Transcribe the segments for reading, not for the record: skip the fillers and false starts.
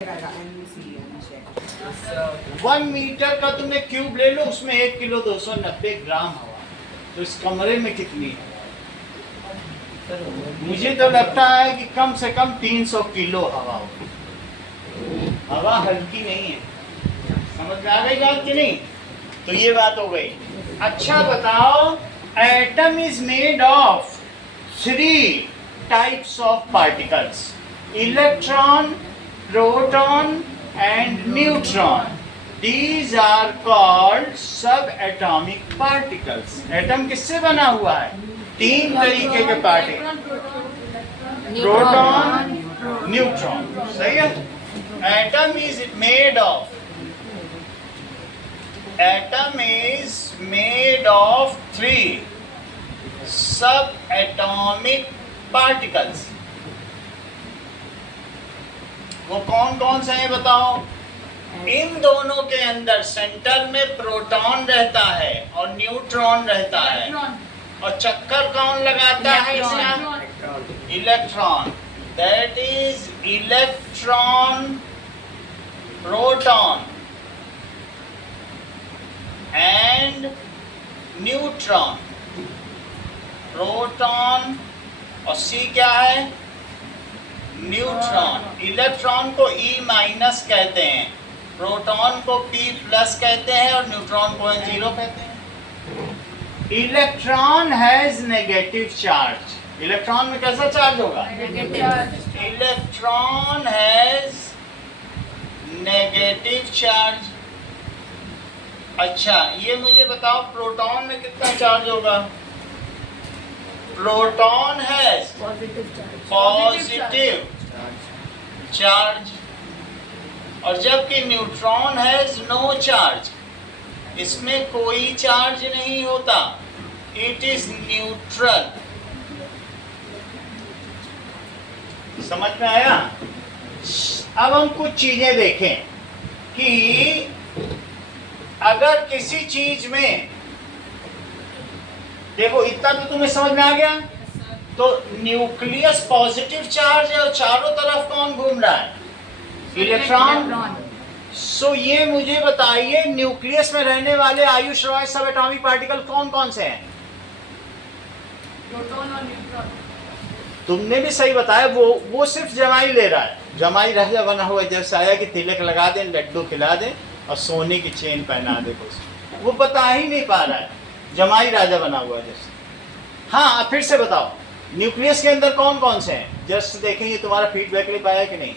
1 metre का तुमने cube ले लो, उसमें 1 किलो 290 ग्राम हवा, तो इस कमरे में कितनी हवा? मुझे तो लगता है कि कम से कम 300 किलो हवा होगी। हवा हल्की नहीं है, समझ में आ गई बात कि नहीं? तो ये बात हो गई। अच्छा बताओ, atom is made of 3 types of particles, electron, proton and neutron. These are called subatomic particles. Atom किससे बना हुआ है? 3 तरीके के पार्टिकल, प्रोटॉन, न्यूट्रॉन। सही है? Atom is made of 3 subatomic particles. वो कौन कौन से हैं बताओ? इन दोनों के अंदर सेंटर में प्रोटॉन रहता है और न्यूट्रॉन रहता है, और चक्कर कौन लगाता है इसका? Electron. That is electron, proton and neutron. Proton और सी क्या है? न्यूट्रॉन। इलेक्ट्रॉन को E माइनस कहते हैं, प्रोटॉन को P प्लस कहते हैं और न्यूट्रॉन को N0 कहते हैं। Electron has negative charge. Electron में कैसा चार्ज होगा? Electron has negative charge. अच्छा, ये मुझे बताओ प्रोटॉन में कितना चार्ज होगा? प्रोटॉन हैज पॉजिटिव चार्ज, और जबकि न्यूट्रॉन हैज नो चार्ज, इसमें कोई चार्ज नहीं होता, इट इज न्यूट्रल। समझ में आया? अब हम कुछ चीजें देखें कि अगर किसी चीज में, देखो इतना तो तुम्हें समझ में आ गया, तो न्यूक्लियस पॉजिटिव चार्ज है और चारों तरफ कौन घूम रहा है? इलेक्ट्रॉन। सो ये मुझे बताइए, न्यूक्लियस में रहने वाले आयुष रॉय सब एटॉमिक पार्टिकल कौन कौन से हैं? प्रोटॉन और न्यूट्रॉन। तुमने भी सही बताया, वो सिर्फ जमाई ले रहा है। जमाई राजा बना हुआ है, जैसे आया कि तिलक लगा दें, लड्डू खिला दें और सोने की चेन पहना दे, कुछ वो बता ही नहीं पा रहा है, जमाई राजा बना हुआ है जैसे। हाँ, अब फिर से बताओ, न्यूक्लियस के अंदर कौन कौन से हैं? जस्ट देखेंगे तुम्हारा फीडबैक ले पाया कि नहीं,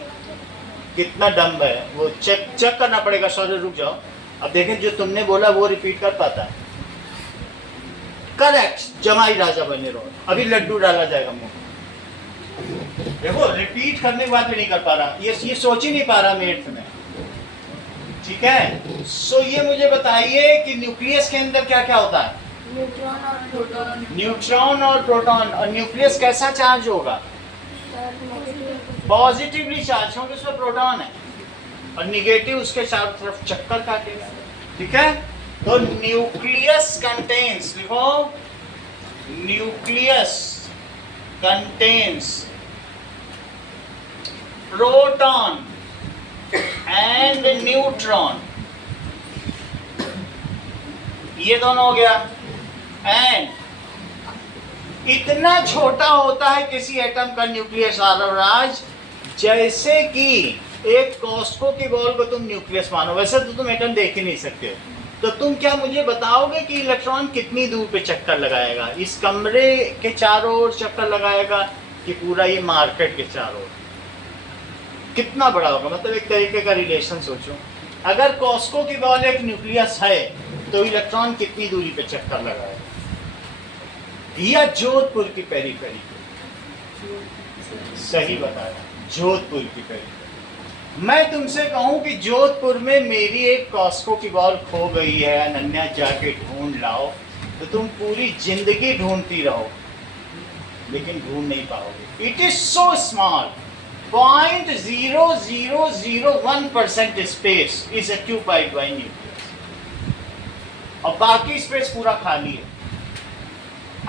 कितना डम्ब है वो, चेक करना पड़ेगा। सॉरी रुक जाओ, अब देखें जो तुमने बोला वो रिपीट कर पाता है। करेक्ट, जमाई राजा बने रहो। अभी लड्डू डाला जाएगा मुंह। देखो रिपीट करने के बाद भी नहीं कर पा रहा, ये सोच ही नहीं पा रहा मेथ में। ठीक है, सो ये मुझे बताइए कि न्यूक्लियस के अंदर क्या क्या होता है? न्यूट्रॉन और प्रोटॉन। और न्यूक्लियस कैसा चार्ज होगा? पॉजिटिवली चार्ज, क्योंकि उसमें प्रोटॉन है, और निगेटिव उसके चारों तरफ चक्कर काटेगा। ठीक है, तो न्यूक्लियस कंटेन्स, लिखो, nucleus contains proton and neutron. ये दोनों हो गया। एंड इतना छोटा होता है किसी एटम का न्यूक्लियस आरोराज, जैसे कि एक कॉस्को की बॉल को तुम न्यूक्लियस मानो। वैसे तो तुम एटम देख ही नहीं सकते, तो तुम क्या मुझे बताओगे कि इलेक्ट्रॉन कितनी दूर पे चक्कर लगाएगा? इस कमरे के चारों ओर चक्कर लगाएगा कि पूरा ये मार्केट के चारों ओर? कितना बड़ा होगा? मतलब एक तरीके का रिलेशन सोचो, अगर कॉस्को की बॉल एक न्यूक्लियस है तो इलेक्ट्रॉन कितनी दूरी पे चक्कर लगाएगा? या जोधपुर की पेरीफेरी? सही बताया, जोधपुर की पेरीफेरी। मैं तुमसे कहूं कि जोधपुर में मेरी एक कॉस्को की बॉल खो गई है, अनन्या जाके ढूंढ लाओ, तो तुम पूरी जिंदगी ढूंढती रहो लेकिन ढूंढ नहीं पाओगे। It is so small, 0.0001% space is occupied by nucleus, और बाकी स्पेस पूरा खाली है।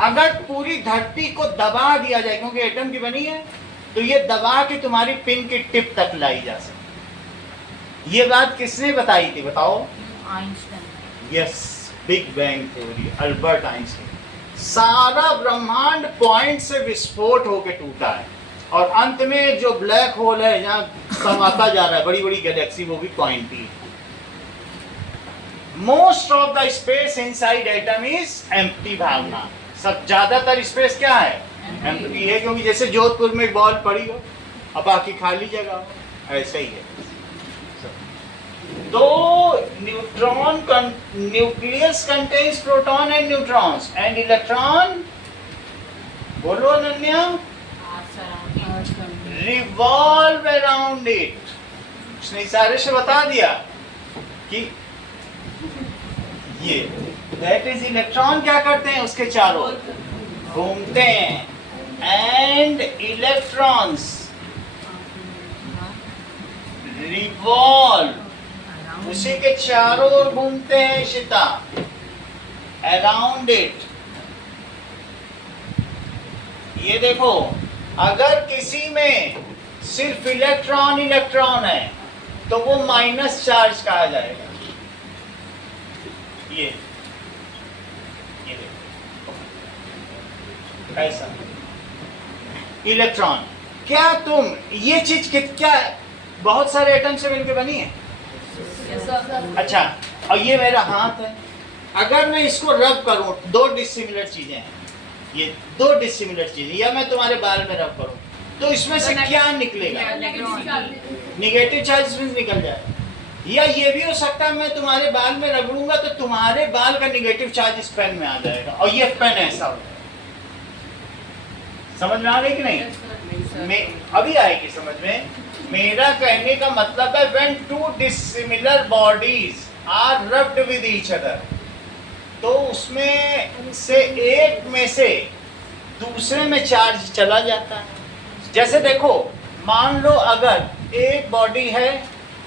अगर पूरी धरती को दबा दिया जाए, क्योंकि एटम की बनी है, तो ये दबा के तुम्हारी पिन की टिप तक लाई जा सकती है। ये बात किसने बताई थी बताओ? Einstein. Yes, big bang theory, Albert Einstein. सारा ब्रह्मांड पॉइंट से विस्फोट होकर टूटा है और अंत में जो ब्लैक होल है जहाँ समाता जा रहा है, बड़ी बड़ी गैलेक्सी, वो भी पॉइंट ही है। Most of the space inside atom is empty Bhavana. सब ज्यादातर स्पेस क्या है? एम्प्टी है, क्योंकि जैसे जोधपुर में बॉल पड़ी हो अब बाकी खाली जगह हो, ऐसा ही है। तो neutron nucleus contains proton and neutrons and electron, बोलो अनन्या, रिवॉल्व अराउंड इट। उसने इशारे से बता दिया कि ये दैट इज इलेक्ट्रॉन क्या करते हैं, उसके चारों घूमते हैं, एंड इलेक्ट्रॉन्स रिवॉल्व, उसी के चारों ओर घूमते हैं शिता, अराउंड इट। ये देखो, अगर किसी में सिर्फ इलेक्ट्रॉन इलेक्ट्रॉन है तो वो माइनस चार्ज कहा जाएगा। ये देखो ऐसा इलेक्ट्रॉन। क्या तुम ये चीज क्या बहुत सारे एटम से मिलकर बनी है? अच्छा, और ये मेरा हाथ है, अगर मैं इसको रब करूं, दो डिसिमिलर चीजें हैं, ये दो डिसिमिलर चीजें, या मैं तुम्हारे बाल में रब करूं तो इसमें से क्या निकलेगा? निगेटिव चार्ज इसमें निकल जाएगा। या ये भी हो सकता है मैं तुम्हारे बाल में रगड़ूंगा तो तुम्हारे बाल का निगेटिव चार्ज इस पेन में आ जाएगा और ये पेन ऐसा हो जाएगा। समझ में आ रही कि नहीं? मैं अभी आएगी समझ में। मेरा कहने का मतलब है when two dissimilar bodies are rubbed with each other, तो उसमें से एक में से दूसरे में चार्ज चला जाता है। जैसे देखो, मान लो अगर एक बॉडी है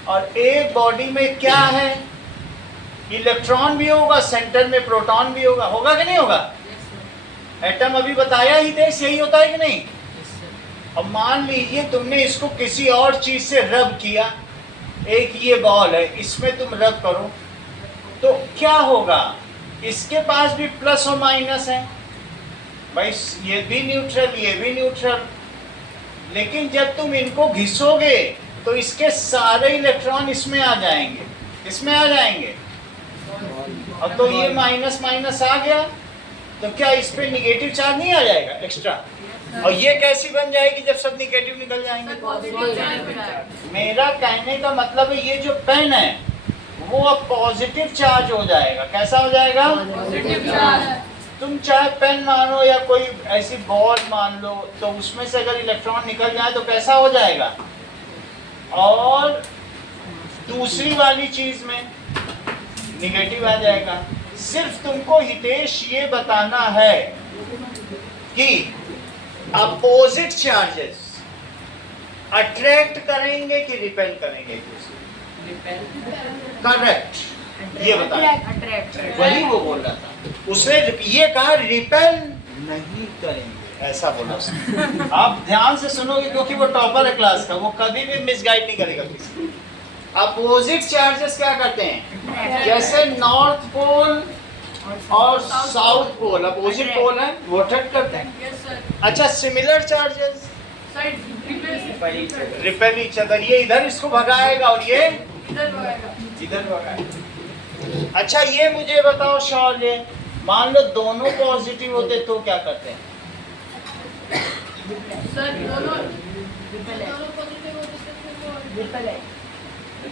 और एक बॉडी में क्या है, इलेक्ट्रॉन भी होगा, सेंटर में प्रोटॉन भी होगा, होगा कि नहीं होगा? एटम अभी बताया ही थे, यही होता है कि नहीं? अब मान लीजिए तुमने इसको किसी और चीज से रब किया, एक ये बॉल है, इसमें तुम रब करो तो क्या होगा? इसके पास भी प्लस और माइनस है भाई, ये भी न्यूट्रल, ये भी न्यूट्रल, लेकिन जब तुम इनको घिसोगे तो इसके सारे इलेक्ट्रॉन इसमें आ जाएंगे, इसमें आ जाएंगे। अब तो ये माइनस माइनस आ गया तो क्या इस पे निगेटिव चार्ज नहीं आ जाएगा एक्स्ट्रा? और ये कैसी बन जाएगी जब सब निगेटिव निकल जाएंगे? मेरा कहने का मतलब है ये जो पेन है वो अब पॉजिटिव चार्ज हो जाएगा। कैसा हो जाएगा? Positive charge. तुम चाहे पेन मानो या कोई ऐसी बॉल मान लो, तो उसमें से अगर इलेक्ट्रॉन निकल जाए तो कैसा हो जाएगा? और दूसरी वाली चीज में निगेटिव आ जाएगा। सिर्फ तुमको हितेश ये बताना है कि अपोजिट चार्जेस अट्रैक्ट करेंगे कि रिपेल करेंगे? करेक्ट, ये बताएं। वही वो बोल रहा था, उसने ये कहा रिपेल नहीं करेंगे, ऐसा बोला उसने। आप ध्यान से सुनोगे क्योंकि वो टॉपर है क्लास का, वो कभी भी मिसगाइड नहीं करेगा किसी। अपोजिट चार्जेस क्या करते हैं? जैसे नॉर्थ पोल और साउथ पोल अपोजिट पोल है, वो अट्रैक्ट करते हैं। अच्छा, similar charges repel each other. ये इधर इसको भगाएगा और ये इधर भगाएगा। अच्छा, ये मुझे बताओ शौर्य, मान लो दोनों पॉजिटिव होते तो क्या करते हैं?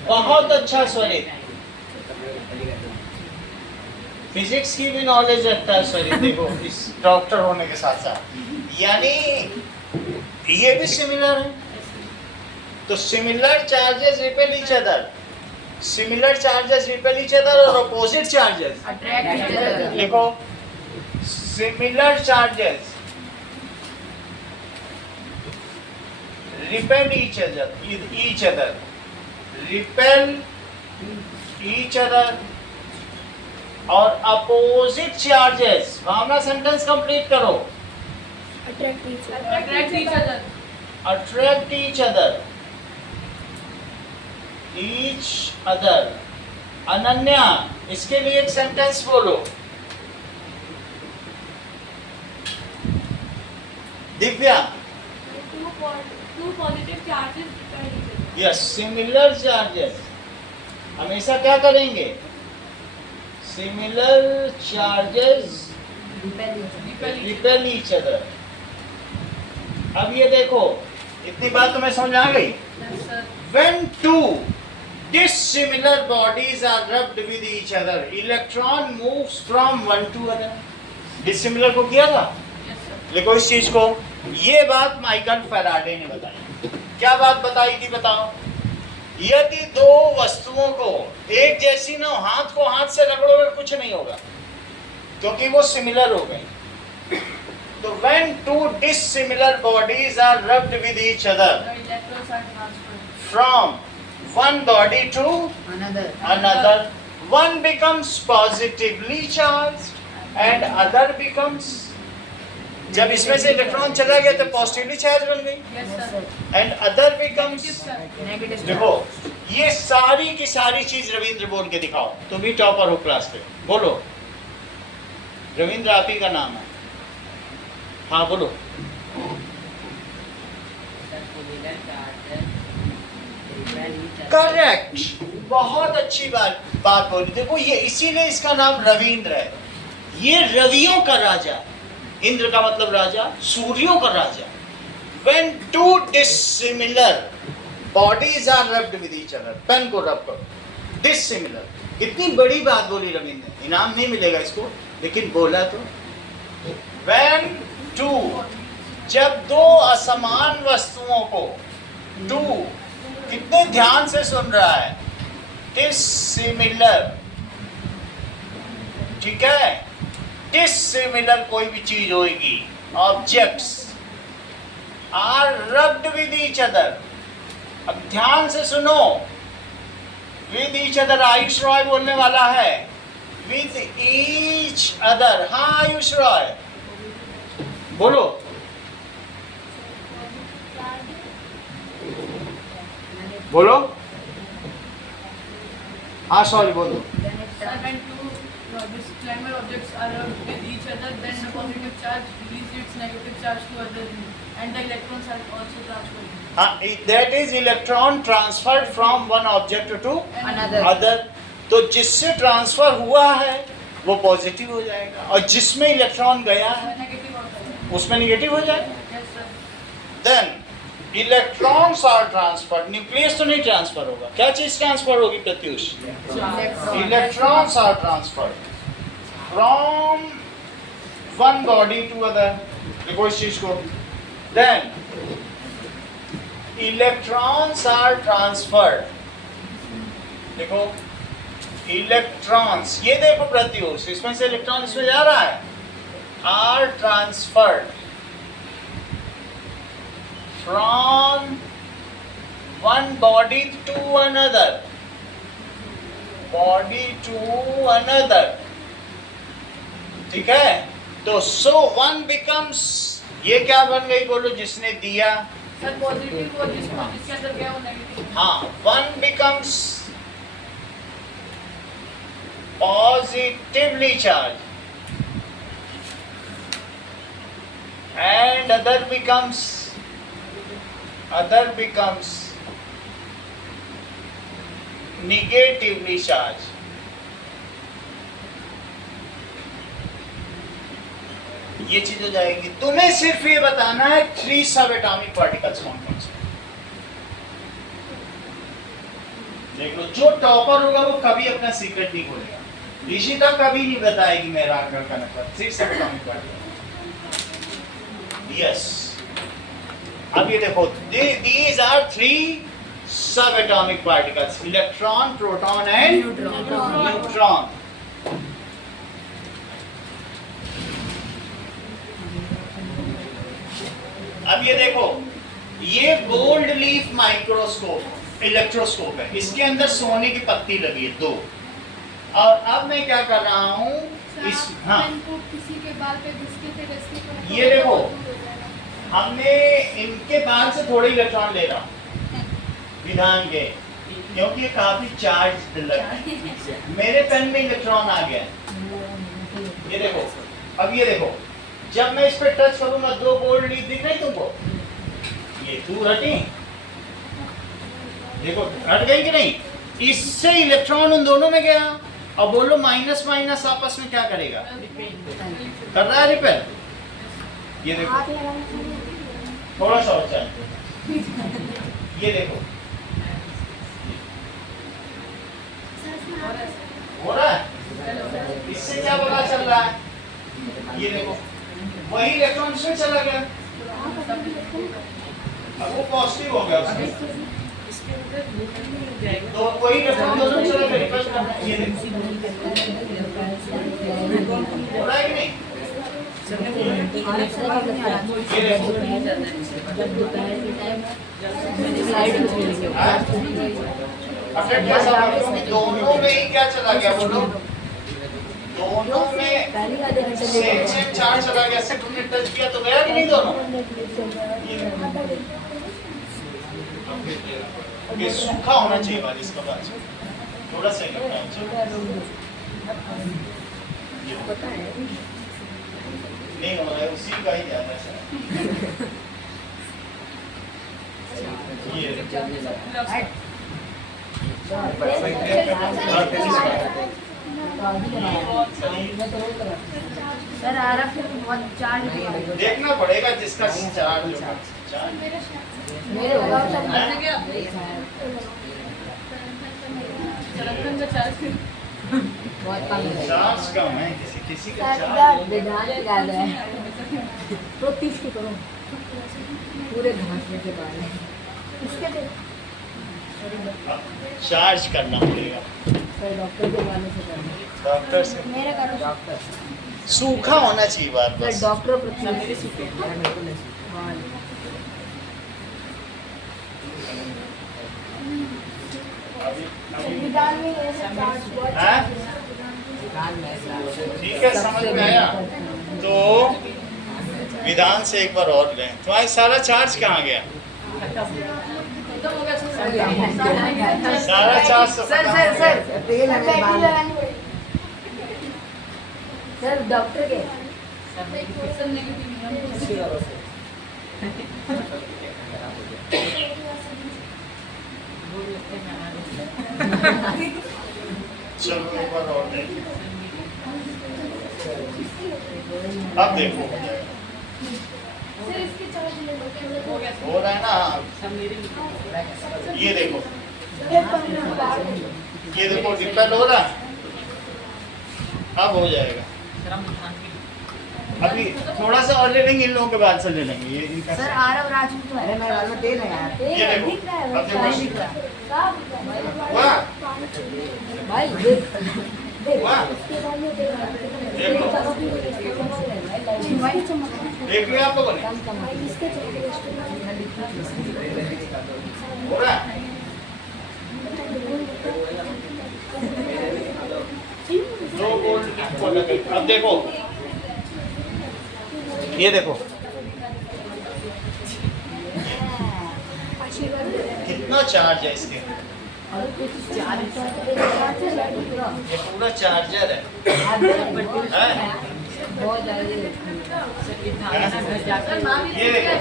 बहुत अच्छा स्वरित, फिजिक्स की भी नॉलेज रखता है स्वरित। देखो, इस डॉक्टर होने के साथ साथ, यानी ये भी सिमिलर है। तो similar charges repel each other, similar charges repel each other, और opposite charges attract each other. लिखो, similar charges repel each other, repel each other, और opposite charges, Bhavana sentence complete करो, attract each other. Attract each other. Each other. Ananya, इसके लिए एक sentence बोलो। Divya, two positive charges repel each other. Yes, similar charges हमेशा क्या करेंगे? Similar charges repel each other. अब ये देखो, इतनी बात तुम्हें समझ आ गई? Yes, sir. When two dissimilar bodies are rubbed with each other, electron moves from one to other. Dissimilar को किया था? Yes, sir. देखो इस चीज को, ये बात माइकल फैराडे ने बताई। क्या बात बताई थी बताओ? यदि दो वस्तुओं को एक जैसी ना हो, हाथ को हाथ से रगड़ोगे कुछ नहीं होगा, क्योंकि वो सिमिलर हो गई। तो when two dissimilar bodies are rubbed with each other The electrons are transferred. from one body to another, one becomes positively charged and other becomes, जब इसमें से इलेक्ट्रॉन चला गया तो पॉजिटिवली चार्ज बन गई, Yes, sir. And other becomes Negative, sir. देखो, ये सारी की सारी चीज रविंद्र बोल के दिखाओ। तुम भी टॉपर हो क्लास के, बोलो। रविंद्र आप ही का नाम है, हाँ बोलो। करेक्ट, बहुत अच्छी बात बोली। देखो ये इसीलिए इसका नाम रविंद्र है। ये रवियों का राजा, इंद्र का मतलब राजा, सूर्यों का राजा। When two dissimilar bodies are rubbed with each other, pen को रब करो, dissimilar। कितनी बड़ी बात बोली रविंद्र, इनाम नहीं मिलेगा इसको, लेकिन बोला तो। When two, जब दो असमान वस्तुओं को, two, कितने ध्यान से सुन रहा है, dissimilar, ठीक है? dissimilar कोई भी चीज होगी, objects are rubbed with each other. अब ध्यान से सुनो, with each other Ayush Roy बोलने वाला है, विद ईच अदर। हाँ आयुष रॉय बोलो। बोलो, हाँ सॉरी बोलो। Sir, when two dissimilar objects are rubbed with each other, then the positive charge releases its negative charge to other, and the electrons are also transferred. हाँ, that is electron transferred from one object to other। तो जिससे transfer हुआ है वो positive हो जाएगा, और जिसमें इलेक्ट्रॉन गया है Negative होता है. उसमें निगेटिव हो जाएगा। Yes, sir. Then electrons are transfer, nucleus तो नहीं ट्रांसफर होगा। क्या चीज ट्रांसफर होगी Pratyush? Electrons are transfer from one body to other. देखो इस चीज को, देन इलेक्ट्रॉन्स आर ट्रांसफर्ड। देखो इलेक्ट्रॉन्स, ये देखो प्रत्युष, इसमें से इलेक्ट्रॉन इसमें जा रहा है, are transferred from one body to another, body to another, ठीक है? तो so one becomes, ये क्या बन गई बोलो जिसने दिया? Sir, positive को जिसके अंदर गया वो negative. हाँ, one becomes positively charged and other becomes negatively charged। ये चीज हो जाएगी। तुम्हें सिर्फ ये बताना है 3 सब एटॉमिक पार्टिकल्स कौन कौन से। देख लो, जो टॉपर होगा वो कभी अपना सीक्रेट नहीं खोलेगा। ऋषिता कभी नहीं बताएगी मेरा अंकल का नंबर। 3 सब एटॉमिक पार्टिकल, यस। अब ये देखो, these are 3 subatomic particles, electron, proton and neutron। अब ये देखो, ये गोल्ड लीफ माइक्रोस्कोप इलेक्ट्रोस्कोप है, इसके अंदर सोने की पत्ती लगी है 2। और अब मैं क्या कर रहा हूँ, इस हाँ किसी के बाल पे घिसके ये देखो, हमने इनके बाल से थोड़े इलेक्ट्रॉन ले रहा हूं विधान के, क्योंकि ये काफी चार्ज लग रहा है। मेरे पेन में इलेक्ट्रॉन आ गया है। ये देखो, अब ये देखो, जब मैं इस पे टच करूंगा 2 गोल्ड लीफ दिख रही तुमको? ये 2 हटी, देखो हट गई कि नहीं? इससे इलेक्ट्रॉन उन दोनों में गया। अब बोलो माइनस माइनस आपस में क्या करेगा? कर रहा है रिपेल। ये देखो थोड़ा सा और चल, ये देखो हो रहा है। इससे क्या पता चल रहा है? ये देखो वही इलेक्ट्रॉन इसमें चला गया, अब वो पॉजिटिव हो गया उसमें, तो वही इलेक्ट्रॉन दोनों में चला गया, रिपल्स करना है। ये देखो हो रहा है कि नहीं? ये देखो अफेक्ट कैसा हुआ? क्योंकि दोनों में ही क्या चला गया बोलो? दोनों में सेम सेम चार्ज चला गया। से तुमने टच किया तो गया कि नहीं दोनों? ये सूखा होना चाहिए वाली इसका बाद थोड़ा सा नहीं हो रहा है, उसी का ही ध्यान है। सर आरएफ में बहुत चार्ज देखना पड़ेगा जिसका चार्ज मेरे बहुत चार्ज कम है, किसी किसी का चार्ज ज्यादा है। तो 30 की करो पूरे घासने के बाद चार्ज करना पड़ेगा सर डॉक्टर के वाले से करना। डॉक्टर से। मेरे करो डॉक्टर सूखा होना चाहिए बार बस। सर डॉक्टर प्रति मेरे सूखे हाँ हाँ? ठीक है, समझ में आया। तो विधान से एक बार और लें। तुम्हारा सारा चार्ज कहाँ गया? सारा चार्ज तो सर डॉक्टर के चलो एक बार और देख। अब देखो हो रहा है ना? ये देखो रिपेल हो रहा है, अब हो जाएगा। अभी थोड़ा सा और ले लेंगे, इन लोगों के बाद से ले लेंगे ये इनका। सर आरव राजपूत है मेरे वाले में तेल है यार। ये देखो अब देखो वाह भाई देख वाह देख लिया आप लोगों ने? हो रहा है? दो गोल्ड। अब देखो ये देखो कितना चार्ज है इसके। ये पूरा चार्जर है। बहुत ये देखो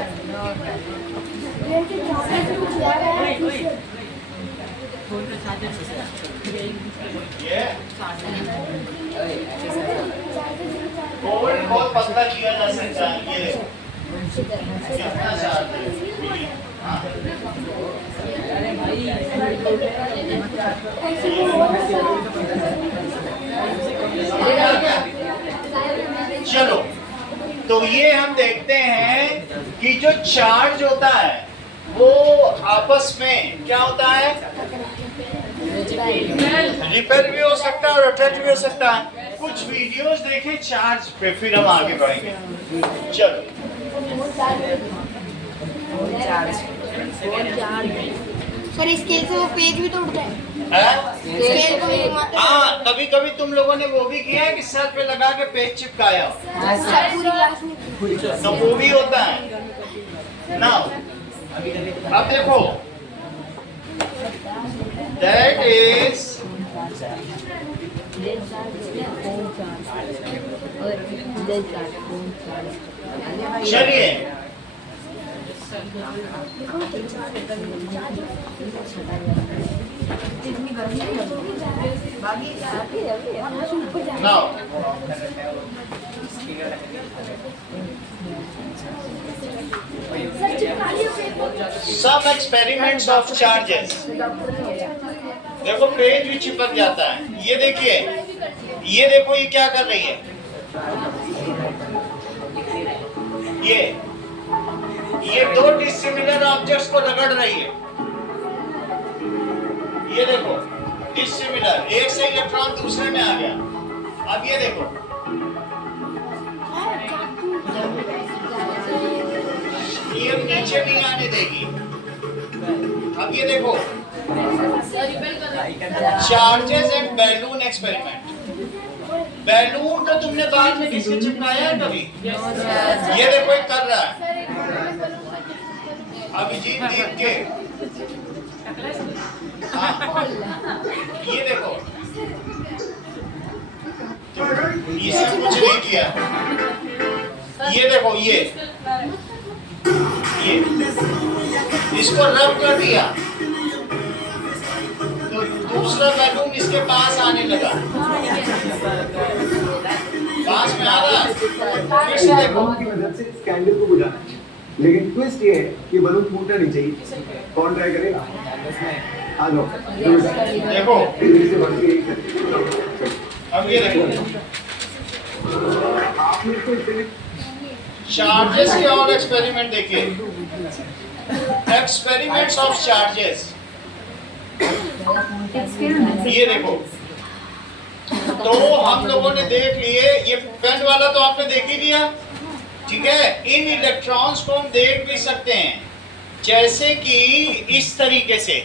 ये गोल्ड बहुत पतला किया जा सकता है। ये देखो कितना चार्ज है। हाँ। चलो तो ये हम देखते हैं कि जो चार्ज होता है वो आपस में क्या होता है? रिपेल भी हो सकता है और अटैच भी हो सकता है। कुछ वीडियोस देखें चार्ज पे, फिर हम आगे बढ़ेंगे। चलो सर स्केल से वो पेज भी तोड़ता है। स्केल को भी घुमाते हैं। हाँ, कभी कभी तुम लोगों ने वो भी किया है कि सर पे लगा के पेज चिपकाया हो। सर पूरी क्लास में तो वो भी होता है ना। अब देखो is ले चार्ज फोन चार्ज और ले चार्ज फोन चार्ज। चलिए इतनी गर्मी नहीं लगती बाकी अभी now some experiments of charges। देखो पेज भी चिपक जाता है। ये देखिए, ये देखो ये क्या कर रही है, ये दो डिसिमिलर ऑब्जेक्ट्स को रगड़ रही है। ये देखो डिसिमिलर, एक से इलेक्ट्रॉन दूसरे में आ गया। अब ये देखो ये नीचे नहीं आने देगी। अब ये देखो charges and balloon experiment. Balloon तो तुमने बाद में किसके चिपकाया है कभी? ये देखो ये कर रहा है अभिजीत दीप के। हाँ ये देखो इसने कुछ नहीं किया। ये देखो ये इसको रब कर दिया तो दूसरा बैलून इसके पास आने लगा, पास में आ रहा। फिर से देखो की मदद से इस कैंडल को बुझाना है, लेकिन ट्विस्ट ये है कि बलून फूटना नहीं चाहिए। कौन ट्राई करेगा? आ जाओ देखो इसे बढ़ के एक करके। अब ये देखो आपने इसको इतने चार्जेस के और एक्सपेरिमेंट देखिए। एक्सपेरिमेंट्स ऑफ चार्जेस, ये देखो। तो हम लोगों ने देख लिए, ये पेन वाला तो आपने देख ही लिया, ठीक है। इन इलेक्ट्रॉन्स को हम देख भी सकते हैं, जैसे कि इस तरीके से।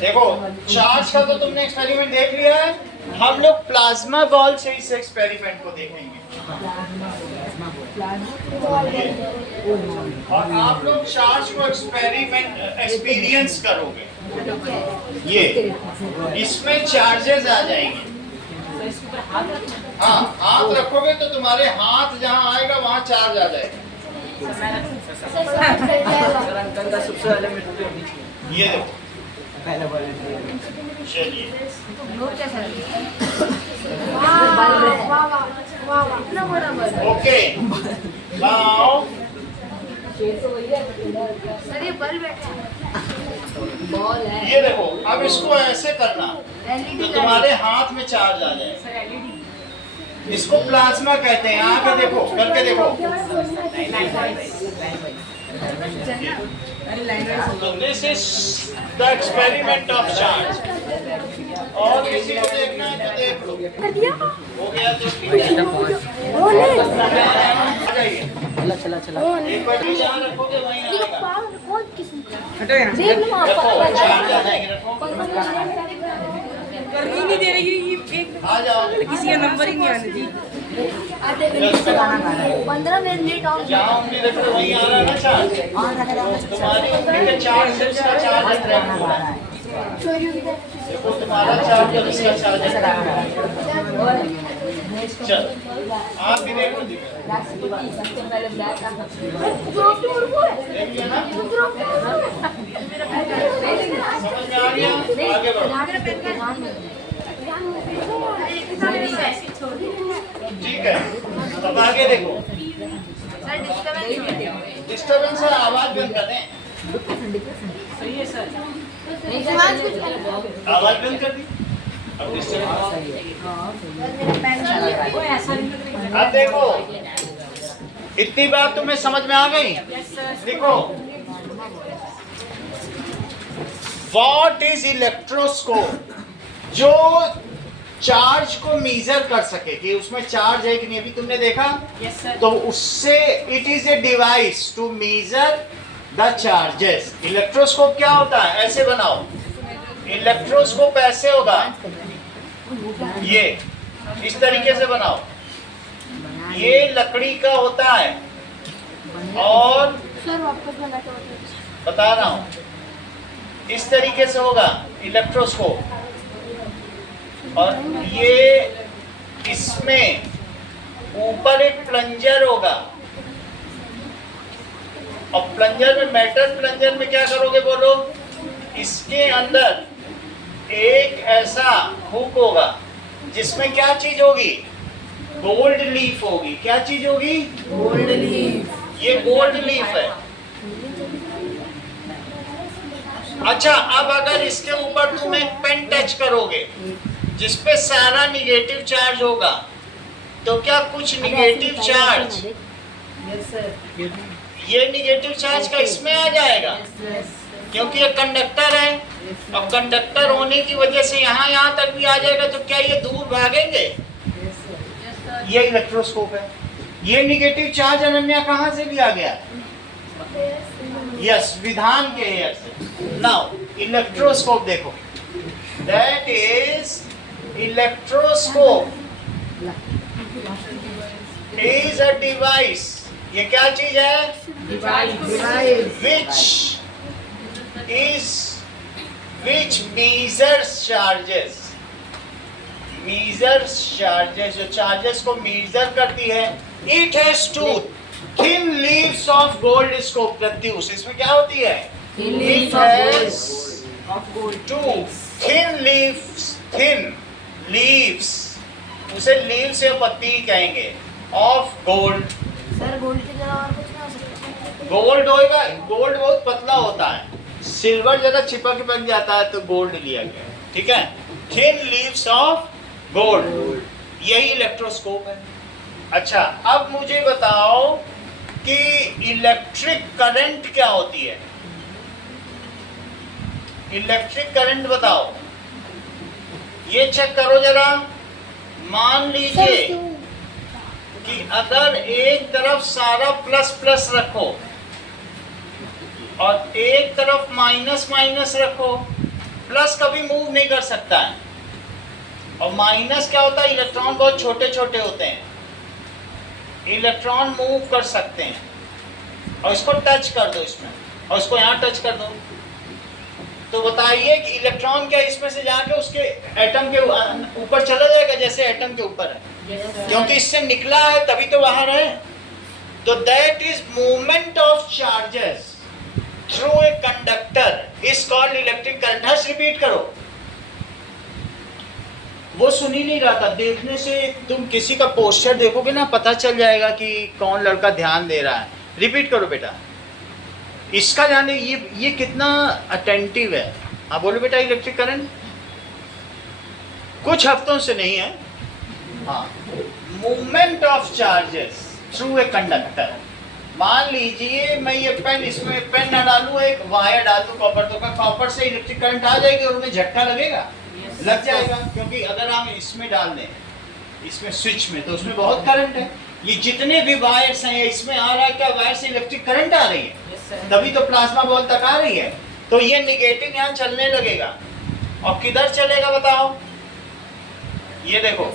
देखो चार्ज का तो तुमने एक्सपेरिमेंट देख लिया है, हम लोग प्लाज्मा बॉल से इस एक्सपेरिमेंट को देखेंगे। और आप लोग चार्ज को एक्सपीरियंस करोगे। ये इसमें चार्जेस आ जाएंगे। हाँ हाथ रखोगे तो तुम्हारे हाथ जहाँ आएगा वहाँ चार्ज आ जाएगा। ये देखो चलिए ओके नाउ सर ये बल्ब बैठा बॉल है। ये देखो अब इसको ऐसे करना तो तुम्हारे हाथ में चार्ज आ जाए। इसको प्लाज्मा कहते हैं। आगे देखो, करके देखो। तो this is the experiment of charge. और किसी को देखना है तो देख लो। हो गया तो ठीक है। आ जाइए। एक बार जहाँ रखोगे वहीं आएगा। रखो चार्ज आ जाएंगे, रखो। कर ही नहीं दे रही ये एक आ जाओ। किसी का नंबर ही नहीं आने दी। 15 मिनट लेट आओ। जहाँ उंगली रख रहे वहीं आ रहा है ना चार्ज। तुम्हारी उंगली के चार्ज से उसका चार्ज अट्रैक्ट हो रहा है। देखो तुम्हारा चार्ज और इसका चार्ज अट्रैक्ट हो रहा है। चल आप भी देखो सबसे पहले ब्लैक देख लिया ना, समझ में आ गया। आगे बढ़ो। ठीक है अब आगे देखो। डिस्टर्बेंस है, आवाज बंद कर दें। सही है सर। आवाज बंद कर दी। अब डिस्टर्बेंस अब देखो इतनी बात तुम्हें समझ में आ गई। देखो व्हाट इज इलेक्ट्रोस्कोप, जो चार्ज को मेजर कर सके कि उसमें चार्ज है कि नहीं। अभी तुमने देखा यस सर। तो उससे it is a device to measure the charges. Electroscope क्या होता है, ऐसे बनाओ। इलेक्ट्रोस्कोप ऐसे होगा, ये इस तरीके से बनाओ। ये लकड़ी का होता है और सर वापस बना के बता रहा हूँ इस तरीके से होगा इलेक्ट्रोस्कोप, और ये इसमें ऊपर एक प्लंजर होगा, और प्लंजर में मेटल प्लंजर में क्या करोगे बोलो, इसके अंदर एक ऐसा हुक होगा जिसमें क्या चीज होगी, गोल्ड लीफ होगी। क्या चीज होगी, गोल्ड लीफ। ये गोल्ड लीफ है। अच्छा, अब अगर इसके ऊपर तुम एक पेन टच करोगे जिसपे सारा निगेटिव चार्ज होगा, तो क्या कुछ निगेटिव चार्ज, यस सर। ये निगेटिव चार्ज का इसमें आ जाएगा, क्योंकि ये कंडक्टर है, और कंडक्टर होने की वजह से यहाँ तक भी आ जाएगा, तो क्या ये दूर भागेंगे? ये इलेक्ट्रोस्कोप है। ये निगेटिव चार्ज अनन्या कहाँ से भी आ गया? यस, विधान के एयर से। नाउ इलेक्ट्रोस्कोप देखो, that is electroscope is a device. ये क्या चीज है? डिवाइस। which measures charges, जो चार्जेस को मेजर करती है। It has two thin leaves of gold scope, Pratyush इसमें क्या होती है? It has two thin leaves, उसे leaves या पत्ती कहेंगे, of gold। सर गोल्ड की जगह और कुछ नहीं हो सकता? गोल्ड होएगा, गोल्ड बहुत पतला होता है, सिल्वर जरा चिपक बन जाता है, तो गोल्ड लिया गया, ठीक है। थिन लीव्स ऑफ गोल्ड, यही इलेक्ट्रोस्कोप है। अच्छा, अब मुझे बताओ कि इलेक्ट्रिक करंट क्या होती है? इलेक्ट्रिक करंट बताओ, ये चेक करो जरा। मान लीजिए कि अगर एक तरफ सारा प्लस प्लस रखो और एक तरफ माइनस माइनस रखो, प्लस कभी मूव नहीं कर सकता है, और माइनस क्या होता है, इलेक्ट्रॉन बहुत छोटे छोटे होते हैं, इलेक्ट्रॉन मूव कर सकते हैं। और इसको टच कर दो इसमें, और इसको यहाँ टच कर दो, तो बताइए कि इलेक्ट्रॉन क्या इसमें से जाके उसके एटम के ऊपर चला जाएगा, जैसे एटम के ऊपर है, क्योंकि इससे निकला है तभी तो बाहर है। तो that is movement of charges through a conductor is called electric current. Harsh repeat करो, वो सुन ही नहीं रहा था। देखने से तुम किसी का पोस्चर देखोगे ना, पता चल जाएगा कि कौन लड़का ध्यान दे रहा है। रिपीट करो बेटा, इसका ध्यान, ये कितना अटेंटिव है। हाँ बोलो बेटा, इलेक्ट्रिक करंट कुछ हफ्तों से नहीं है। हाँ, movement of charges through a conductor. मान लीजिए मैं ये पेन, इसमें पेन ना डालूं, एक वायर डाल दूं कॉपर, तो क्या कॉपर से इलेक्ट्रिक करंट आ जाएगी और उन्हें झटका लगेगा? लग जाएगा, क्योंकि अगर हम इसमें डाल दें, इसमें स्विच में, तो उसमें बहुत करंट है। ये जितने भी वायर्स हैं, इसमें आ रहा है, क्या वायर से इलेक्ट्रिक करंट आ रही है, तभी तो प्लाज्मा बॉल तक आ रही है। तो ये निगेटिव यहाँ चलने लगेगा, और किधर चलेगा बताओ? ये देखो,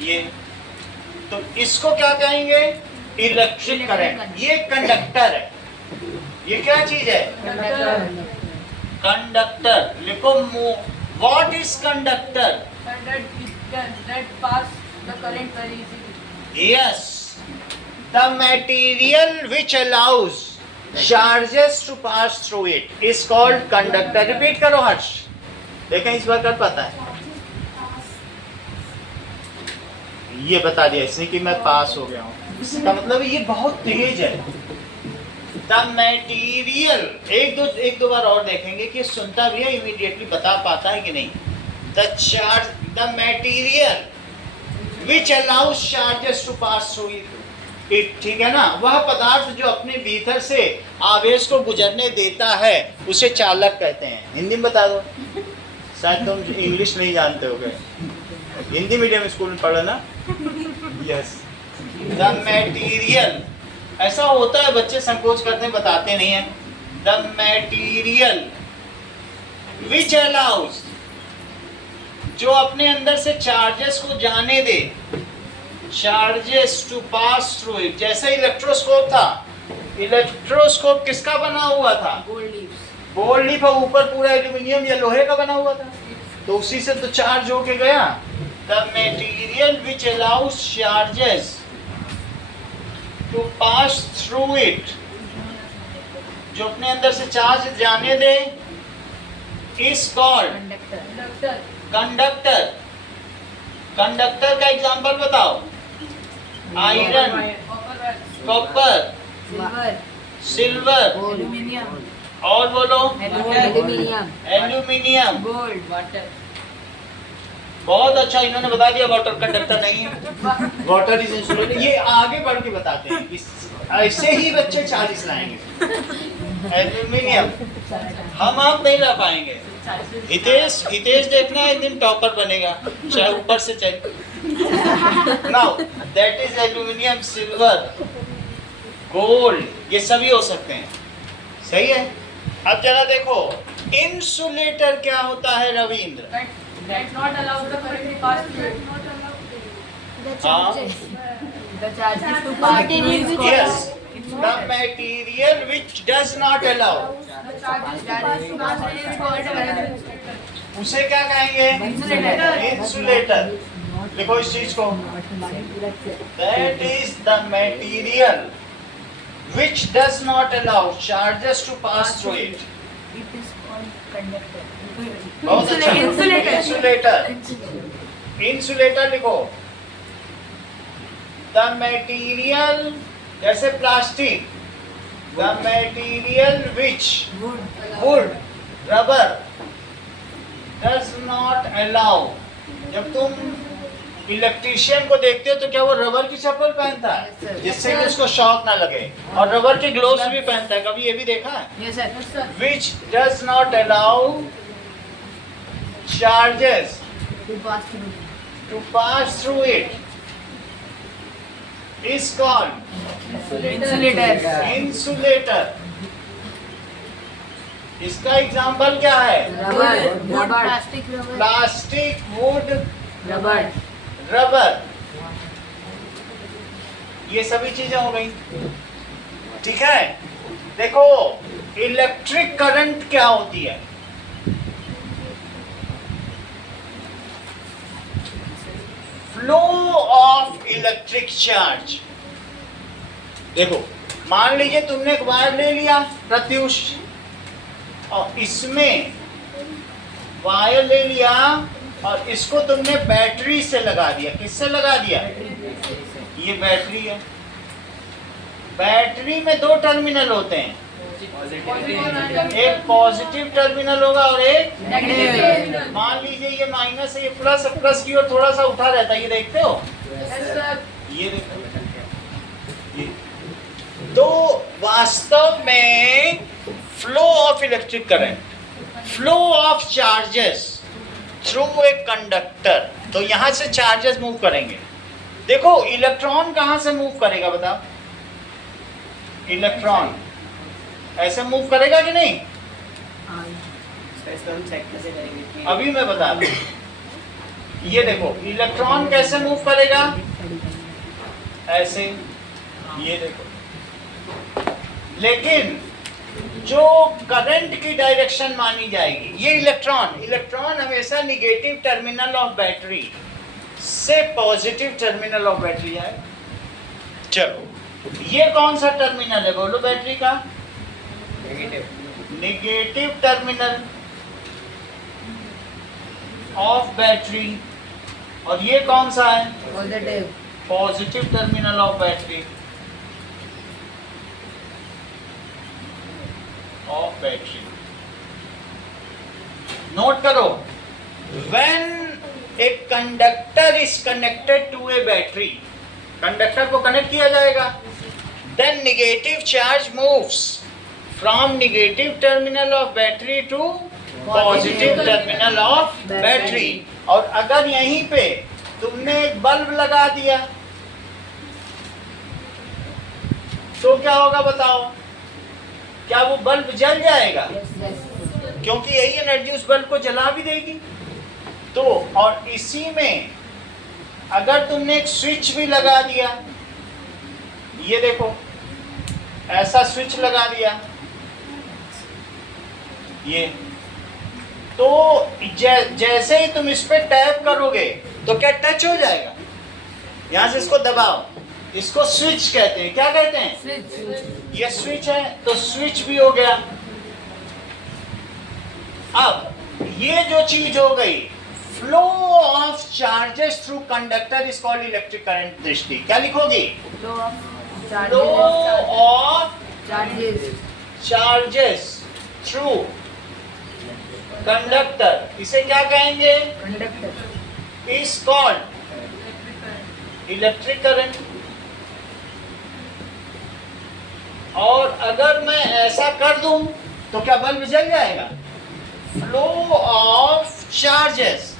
ये, तो इसको क्या कहेंगे? Electric current. ये कंडक्टर है। ये क्या चीज है? कंडक्टर। लिखो, what is conductor? that pass the current very easily. Yes, the material which allows charges to pass through it is called conductor. Repeat करो हर्ष, देखें इस बार कर पाता है। ये बता दिया इसने कि मैं पास हो गया हूँ, इसका मतलब ये बहुत तेज है। द मटेरियल, एक दो बार और देखेंगे कि सुनता भी है, इमीडिएटली बता पाता है कि नहीं। The material which allows charges to pass through it, ठीक है ना, वह पदार्थ जो अपने भीतर से आवेश को गुजरने देता है उसे चालक कहते हैं। हिंदी में बता दो, शायद तुम इंग्लिश नहीं जानते हो गए, हिंदी मीडियम स्कूल में पढ़ो ना। यस, द मटेरियल, ऐसा होता है बच्चे संकोच करते हैं, बताते नहीं है। द मटेरियल विच अलाउज, जो अपने अंदर से चार्जेस को जाने दे, charges to pass through it. जैसे इलेक्ट्रोस्कोप था, इलेक्ट्रोस्कोप किसका बना हुआ था? Gold leaves. गोल्ड लीफ और ऊपर पूरा एल्यूमिनियम या लोहे का बना हुआ था, तो उसी से तो चार्ज होके गया। The material which allows charges to pass through it, जो अपने अंदर से चार्ज जाने दे, is called conductor. Conductor. Conductor का एग्जांपल बताओ। Iron, copper, silver, silver, aluminium, और बोलो एल्यूमिनियम, एल्यूमिनियम। Gold, water. बहुत अच्छा, इन्होंने बता दिया वाटर कंडक्टर नहीं है, वाटर इज इंसुलेटर। ये आगे बढ़ के बताते हैं, ऐसे ही बच्चे 40 लाएंगे। एल्यूमिनियम हम आप नहीं ला पाएंगे। हितेश देखना एक दिन टॉपर बनेगा, चाहे ऊपर से चाहे। Now that is aluminium, silver, gold, ये सभी हो सकते हैं। सही है। अब जरा देखो इंसुलेटर क्या होता है Ravindra? That's not allowed the current to pass through it. The charges. The charges to Material which Yes, the material which does not allow, The charges to pass through it is called a उसे क्या कहेंगे? Insulator. Insulator. लिखो इस चीज को, that is the material which does not allow charges to pass through it. It is called conductor. बहुत अच्छा। Insulator. Insulator. Insulator लिखो। The material, जैसे plastic, the material which wood, rubber does not allow। जब तुम electrician को देखते हो तो क्या वो रबर की चप्पल पहनता है जिससे कि उसको शॉक ना लगे, और रबर के ग्लोव्स भी पहनता है, कभी ये भी देखा है? Yes, sir. Which does not allow charges To pass through. to pass through it is called Insulator. insulator। इसका एग्जाम्पल क्या है? Rubber. wood, Rubber. plastic, rubber. Plastic, would, Rubber. Rubber, ये सभी चीजें हो गई। ठीक है। देखो इलेक्ट्रिक करंट क्या होती है? Flow of electric charge. देखो मान लीजिए तुमने एक वायर ले लिया प्रत्युष, और इसमें वायर ले लिया और इसको तुमने बैटरी से लगा दिया। किससे लगा दिया? ये बैटरी है। बैटरी में दो टर्मिनल होते हैं, एक पॉजिटिव टर्मिनल होगा और एक Negative. मान लीजिए ये माइनस है, ये प्लस, प्लस की ओर थोड़ा सा उठा रहता है, ये देखते हो? Yes, sir. ये देखो, ये तो वास्तव में flow of electric current, flow of charges through a conductor. तो यहाँ से चार्जेस मूव करेंगे। देखो इलेक्ट्रॉन कहाँ से मूव करेगा बताओ? इलेक्ट्रॉन ऐसे मूव करेगा कि नहीं? अभी मैं बता रहा हूं। ये देखो इलेक्ट्रॉन कैसे मूव करेगा? ऐसे, ये देखो। लेकिन जो करंट की डायरेक्शन मानी जाएगी, ये इलेक्ट्रॉन हमेशा निगेटिव टर्मिनल ऑफ बैटरी से पॉजिटिव टर्मिनल ऑफ बैटरी है। चलो ये कौन सा टर्मिनल है बोलो बैटरी का? Negative terminal of battery. और ये कौन सा है? Positive. Positive terminal of battery, of battery. Note करो, when a conductor is connected to a battery, conductor को कनेक्ट किया जाएगा, then negative charge moves from negative terminal of battery to positive terminal of battery. और अगर यहीं पे तुमने एक बल्ब लगा दिया तो क्या होगा बताओ? क्या वो बल्ब जल जाएगा? क्योंकि यही एनर्जी उस बल्ब को जला भी देगी। तो और इसी में अगर तुमने एक स्विच भी लगा दिया, ये देखो ऐसा स्विच लगा दिया, ये तो जैसे ही तुम इस पे टैप करोगे तो क्या टच हो जाएगा, यहां से इसको दबाओ, इसको स्विच कहते हैं। क्या कहते हैं? ये स्विच है, तो स्विच भी हो गया। अब ये जो चीज हो गई, flow of charges through conductor is called electric current. Drishti क्या लिखोगी? Flow of charges through conductor, इसे क्या कहेंगे? Conductor is called electric current. और अगर मैं ऐसा कर दूं तो क्या बल्ब जल जाएगा? Flow of charges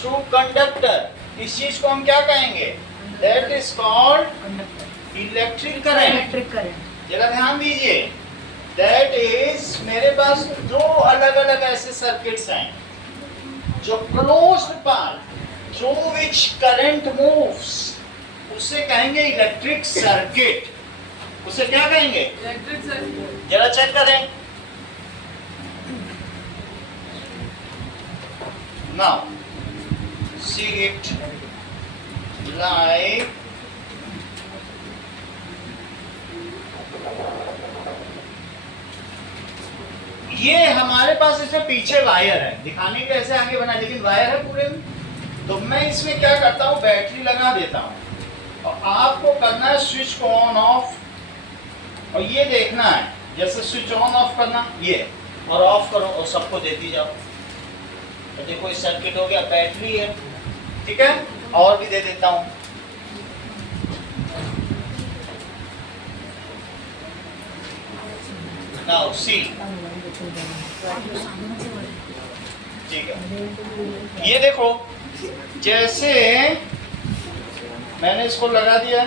through conductor, इस चीज को हम क्या कहेंगे? That is called electric current. Electric current. जरा ध्यान दीजिए, दैट इज, मेरे पास दो अलग अलग ऐसे सर्किट्स हैं, जो closed path through which current moves, उसे कहेंगे इलेक्ट्रिक सर्किट। उसे क्या कहेंगे? Electric circuit. जरा चेक करें। नाउ सी इट लाइक ये हमारे पास इसमें पीछे वायर है, दिखाने के ऐसे आगे बना, लेकिन वायर है पूरे में। तो मैं इसमें क्या करता हूँ, बैटरी लगा देता हूँ, और आपको करना है स्विच को ऑन ऑफ, और ये देखना है जैसे स्विच ऑन ऑफ करना, ये और ऑफ करो और सबको देती जाओ। तो देखो इस सर्किट हो गया, बैटरी है, ठीक है, और भी दे देता हूँ। नाउ सी, ठीक है, ये देखो जैसे मैंने इसको लगा दिया,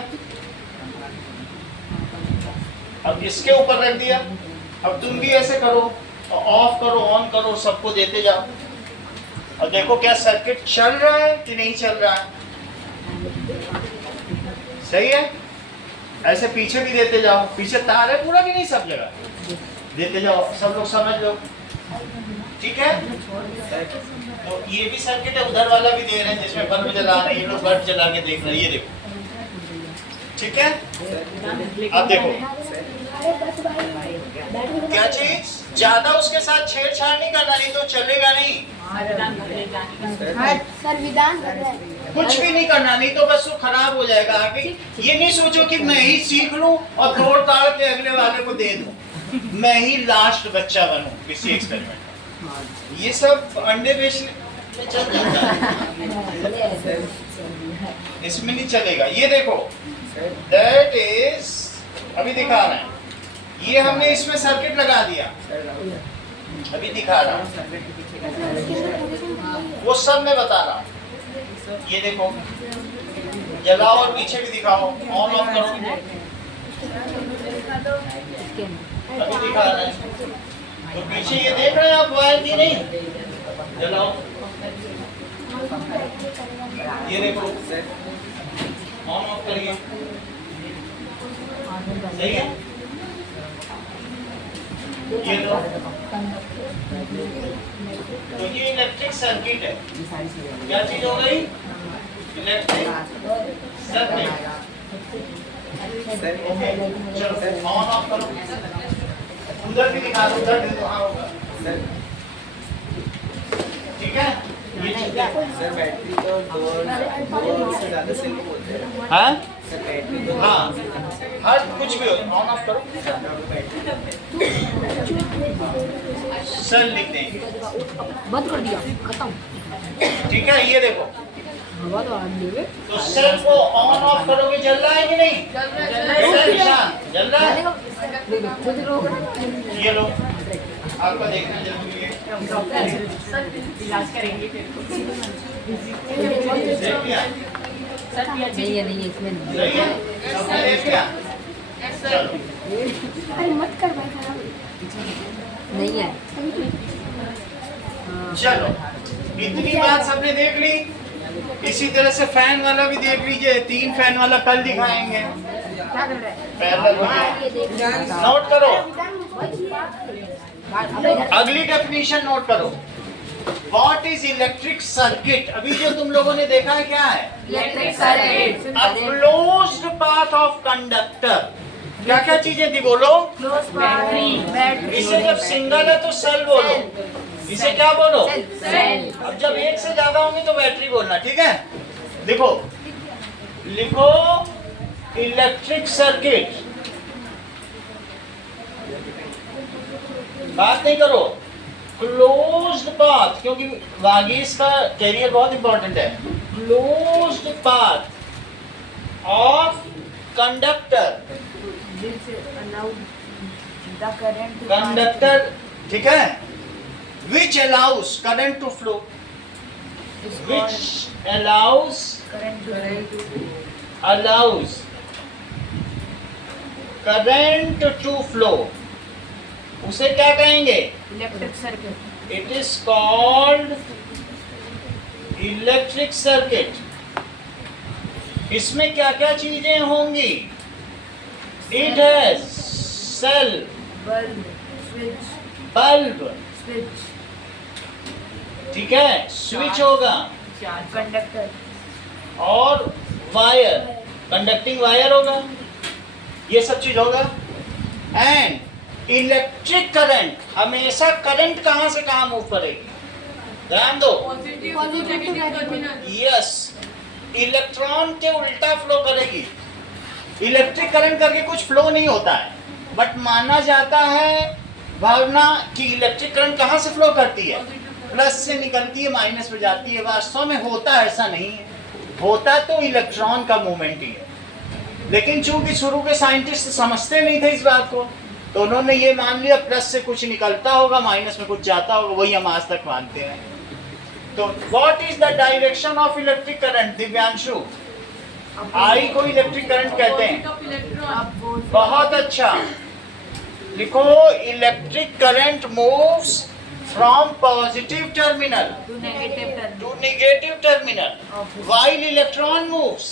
अब इसके ऊपर रख दिया, अब तुम भी ऐसे करो, ऑफ करो, ऑन करो, सबको देते जाओ, और देखो क्या सर्किट चल रहा है कि नहीं चल रहा है। सही है? ऐसे पीछे भी देते जाओ, पीछे तार है पूरा कि नहीं, सब जगह देते जाओ, सब लोग समझ लो, ठीक है। तो ये भी सर्किट है, उधर वाला भी दे रहे हैं जिसमें बल्ब जला रहे हैं, ये लोग बल्ब जला के देख रहे हैं, ये देखो, ठीक है। अब देखो क्या चीज, ज्यादा उसके साथ छेड़छाड़ नहीं करना, नहीं तो चलेगा नहीं। सर विधान कर रहा है। कुछ भी नहीं करना, नहीं तो बस वो खराब हो जाएगा आगे। ये नहीं सोचो कि मैं ही सीख लूं और तोड़ ताड़ के अगले वाले को दे दूं, मैं ही लास्ट बच्चा बनूं किसी एक्सपेरिमेंट में। ये सब अंडे बेचने में चल जाता है, इसमें नहीं चलेगा। ये देखो, दैट इज, अभी दिखा रहे हैं, ये हमने इसमें सर्किट लगा दिया, अभी दिखा रहा हूं, वो सब मैं बता रहा हूं। ये देखो, जलाओ और पीछे भी दिखाओ, ऑन ऑफ करो, अभी दिखा रहे हैं। तो पीछे ये देख रहे हैं आप, वायर की नहीं, जलाओ, ये देखो, ऑन ऑफ करिए, सही है। ये लो, तो ये इलेक्ट्रिक सर्किट है। क्या चीज हो गई? Electric circuit. ओके, चलो ऑन ऑफ करो, उधर भी दिखा दो, उधर भी वहाँ होगा, ठीक है। ये चीज है सर, बैटरी तो दो से ज़्यादा सेल होते हैं। हाँ सर, बैटरी तो हाँ, हर कुछ भी हो, ऑन ऑफ करो, सर लिख देंगे, बंद कर दिया, खत्म। ठीक है। ये देखो, हवा तो आ रही है। तो सेल को ऑन ऑफ करोगे, जल रहा है कि नहीं? ऐसा निशान जल रहा है। खुद लोग ये लो, आपका देखना जरूरी है। इलाज करेंगे फिर। देख लिया? नहीं है, नहीं है, इसमें नहीं सही है? सबने देख लिया? चलो, अरे मत कर भाई, खराब नहीं है। चलो, इतनी बात सबने देख ली। इसी तरह से फैन वाला भी देख लीजिए, 3 फैन वाला कल दिखाएंगे। क्या कर रहा है? पैरेलल हो हाँ, ये गया। देख। नोट करो, अबे इधर- अगली डेफिनेशन नोट करो। What is electric circuit? अभी जो तुम लोगों ने देखा है क्या है? Electric circuit. A closed path of conductor. क्या क्या चीजें थी बोलो? Close battery. इसे जब सिंगल है तो सेल बोलो, इसे क्या बोलो? सेल। अब जब एक से ज्यादा होंगे तो बैटरी बोलना, ठीक है? देखो, लिखो इलेक्ट्रिक सर्किट। बात नहीं करो, क्लोज्ड पाथ, क्योंकि वागीस का कैरियर बहुत इंपॉर्टेंट है। Closed path of conductor, conductor, ठीक है? Which allows current to flow, which allows current to flow, उसे क्या कहेंगे? Electric circuit. It is called electric circuit. इसमें क्या क्या चीजें होंगी? It has cell, bulb, switch, bulb, switch, ठीक है, स्विच होगा, कंडक्टर, और वायर, कंडक्टिंग वायर होगा, ये सब चीज होगा। एंड इलेक्ट्रिक करंट, हमेशा करंट कहां से कहां मूव करेगी? ध्यान दो, positive to negative terminal. Yes, electron के उल्टा फ्लो करेगी। इलेक्ट्रिक करंट करके कुछ फ्लो नहीं होता है, बट माना जाता है भावना कि इलेक्ट्रिक करंट कहां से फ्लो करती है? प्लस से निकलती है, माइनस में जाती है। वास्तव में होता ऐसा नहीं है, होता तो इलेक्ट्रॉन का मूवमेंट ही है। लेकिन चूंकि शुरू के साइंटिस्ट समझते नहीं थे इस बात को, तो उन्होंने ये मान लिया प्लस से कुछ निकलता होगा, माइनस में कुछ जाता होगा, वही हम आज तक मानते हैं। तो what is the direction of electric current? Divyanshu, I को इलेक्ट्रिक करंट कहते हैं। इलेक्ट्रॉन। बहुत अच्छा, लिखो electric current moves from positive terminal to negative terminal, to negative terminal, while electron moves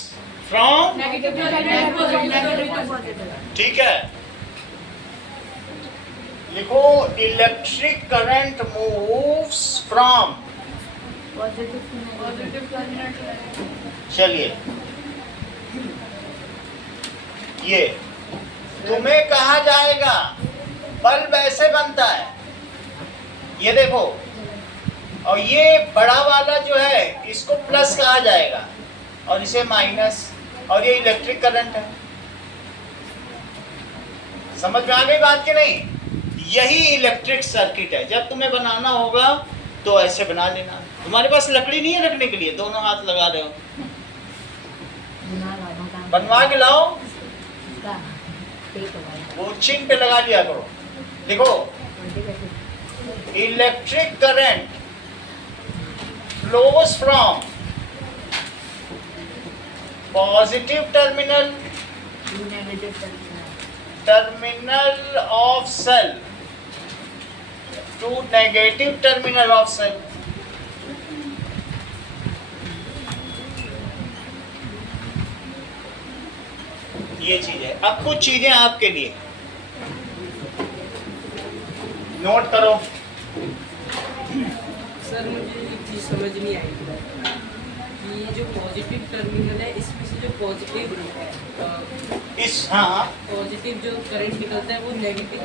from, negative terminal positive. Positive. ठीक है, लिखो electric current moves from, positive terminal. चलिए ये तुम्हें कहा जाएगा बल्ब ऐसे बनता है, ये देखो, और ये बड़ा वाला जो है इसको प्लस कहा जाएगा और इसे माइनस, और ये इलेक्ट्रिक करंट है। समझ में आ गई बात कि नहीं? यही इलेक्ट्रिक सर्किट है। जब तुम्हें बनाना होगा तो ऐसे बना लेना। तुम्हारे पास लकड़ी नहीं है रखने के लिए, दोनों हाथ लगा रहे हो, बनवा के लाओ, वो चिन्ह पे लगा लिया करो। देखो, electric current flows from positive terminal, to negative terminal, terminal of cell to negative terminal of cell. ये चीज है। अब कुछ चीजें आपके लिए नोट करो। सर मुझे एक चीज़ समझ नहीं आई कि ये जो पॉजिटिव टर्मिनल है इसमें से जो पॉजिटिव इस, हाँ, पॉजिटिव जो करंट निकलता है वो नेगेटिव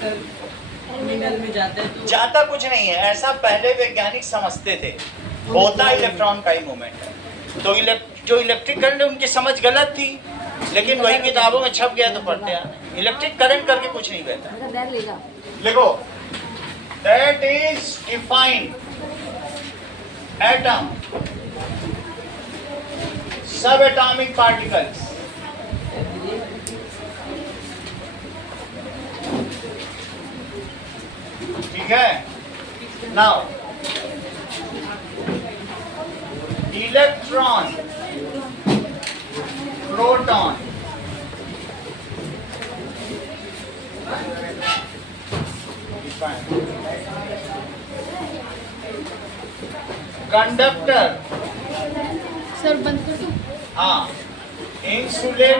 टर्मिनल में जाता है, तो जाता कुछ नहीं है, ऐसा पहले वैज्ञानिक समझते थे, होता इलेक्ट्रॉन का ही मूवमेंट है। तो जो इलेक्ट्रिक करंट है उनकी समझ गलत थी, लेकिन वही किताबों में छप गया तो पढ़ते हैं। इलेक्ट्रिक करंट करके कुछ नहीं बहता। मेरा बैग ले जा। देखो, that is defined atom, subatomic particles, ठीक है। Now electron, proton, conductor, sir बंद कर दो। हाँ, इंसुलेटर,